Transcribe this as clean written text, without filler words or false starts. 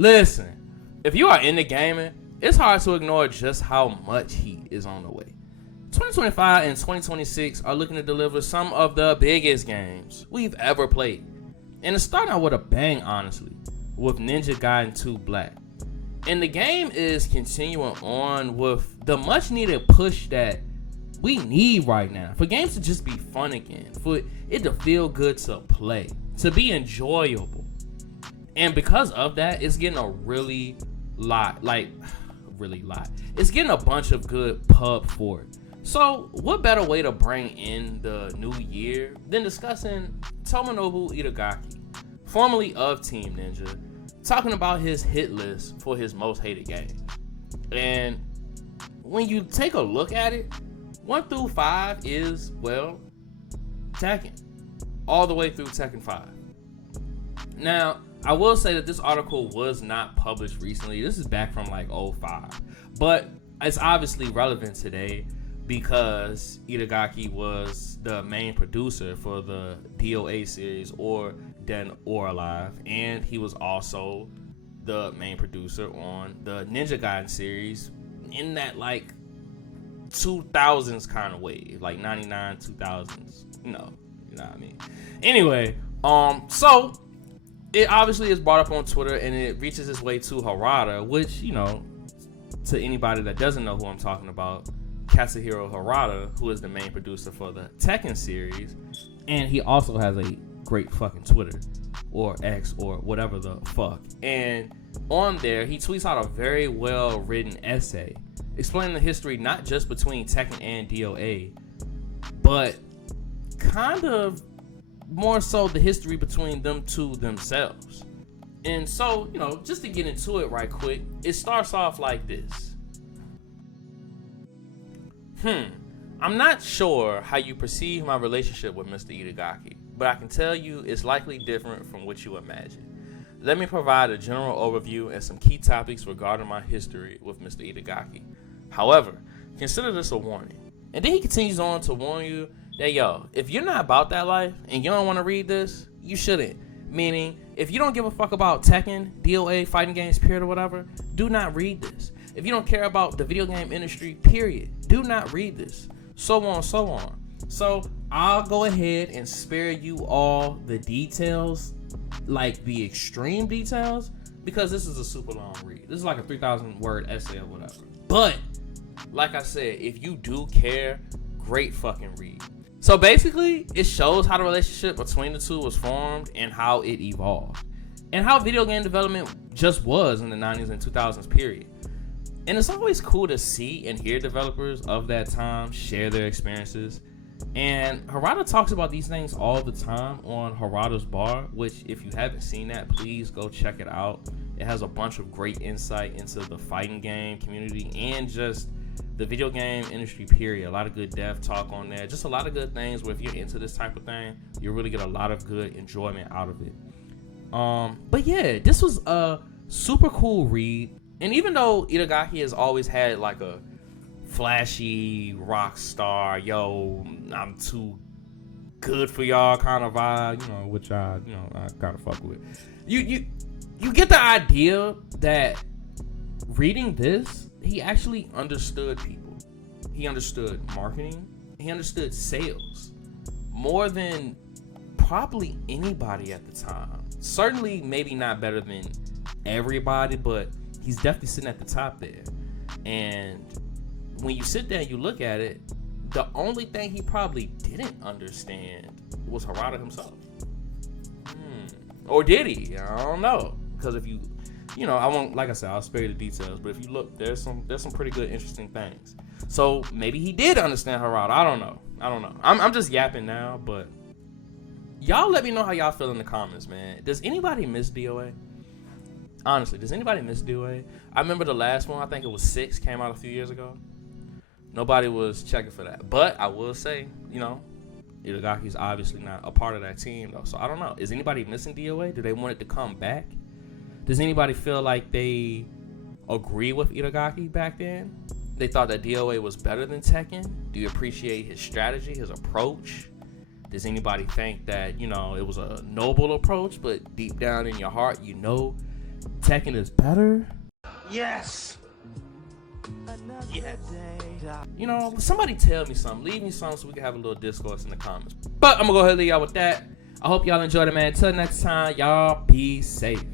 Listen, if you are into gaming, it's hard to ignore just how much heat is on the way. 2025 and 2026 are looking to deliver some of the biggest games we've ever played. And it's starting out with a bang, honestly, with Ninja Gaiden 2 Black. And the game is continuing on with the much needed push that we need right now. For games to just be fun again, for it to feel good to play, to be enjoyable. And because of that, it's getting a really lot. It's getting a bunch of good pub for it. So, what better way to bring in the new year than discussing Tomonobu Itagaki, formerly of Team Ninja, talking about his hit list for his most hated game. And when you take a look at it, 1 through 5 is, well, Tekken. All the way through Tekken 5. Now, I will say that this article was not published recently. This is back from like 2005. But it's obviously relevant today because Itagaki was the main producer for the DOA series, or Dead or Alive, and he was also the main producer on the Ninja Gaiden series in that like 2000s kind of wave, like 99, 2000s, you know what I mean. Anyway, so it obviously is brought up on Twitter and it reaches its way to Harada, which, you know, to anybody that doesn't know who I'm talking about, Katsuhiro Harada, who is the main producer for the Tekken series, and he also has a great fucking Twitter or X or whatever the fuck. And on there, he tweets out a very well written essay explaining the history not just between Tekken and DOA, but kind of more so the history between them two themselves. And so, you know, just to get into it right quick, it starts off like this. I'm not sure how you perceive my relationship with Mr. Itagaki, but I can tell you it's likely different from what you imagine. Let me provide a general overview and some key topics regarding my history with Mr. Itagaki. However, consider this a warning. And then he continues on to warn you that, yo, if you're not about that life and you don't want to read this, you shouldn't. Meaning, if you don't give a fuck about Tekken, DOA, fighting games, period, or whatever, do not read this. If you don't care about the video game industry, period, do not read this. So on, so on. So I'll go ahead and spare you all the details, like the extreme details, because this is a super long read. This is like a 3,000 word essay or whatever. But like I said, if you do care, great fucking read. So basically, it shows how the relationship between the two was formed and how it evolved, and how video game development just was in the 90s and 2000s period. And it's always cool to see and hear developers of that time share their experiences. And Harada talks about these things all the time on Harada's Bar, which if you haven't seen that, please go check it out. It has a bunch of great insight into the fighting game community and just the video game industry period. A lot of good dev talk on there. Just a lot of good things where if you're into this type of thing, you'll really get a lot of good enjoyment out of it. But yeah, this was a super cool read. And even though Itagaki has always had like a flashy rock star, yo, I'm too good for y'all kind of vibe, you know, which I kind of fuck with. You get the idea that reading this, he actually understood people. He understood marketing. He understood sales more than probably anybody at the time. Certainly, maybe not better than everybody, but he's definitely sitting at the top there. And when you sit there and you look at it, the only thing he probably didn't understand was Harada himself. Or did he? I don't know. Because if you I won't, like I said, I'll spare you the details. But if you look, there's some pretty good, interesting things. So maybe he did understand Harada. I don't know. I'm just yapping now, but y'all let me know how y'all feel in the comments, man. Does anybody miss DOA? Honestly, does anybody miss DOA? I remember the last one, I think it was 6, came out a few years ago. Nobody was checking for that. But I will say, Itagaki's obviously not a part of that team, though. So I don't know. Is anybody missing DOA? Do they want it to come back? Does anybody feel like they agree with Itagaki back then? They thought that DOA was better than Tekken? Do you appreciate his strategy, his approach? Does anybody think that, it was a noble approach, but deep down in your heart, Tekken is better? Yes. Yes. You know, somebody tell me something. Leave me something so we can have a little discourse in the comments. But I'm gonna go ahead and leave y'all with that. I hope y'all enjoyed it, man. Until next time, y'all be safe.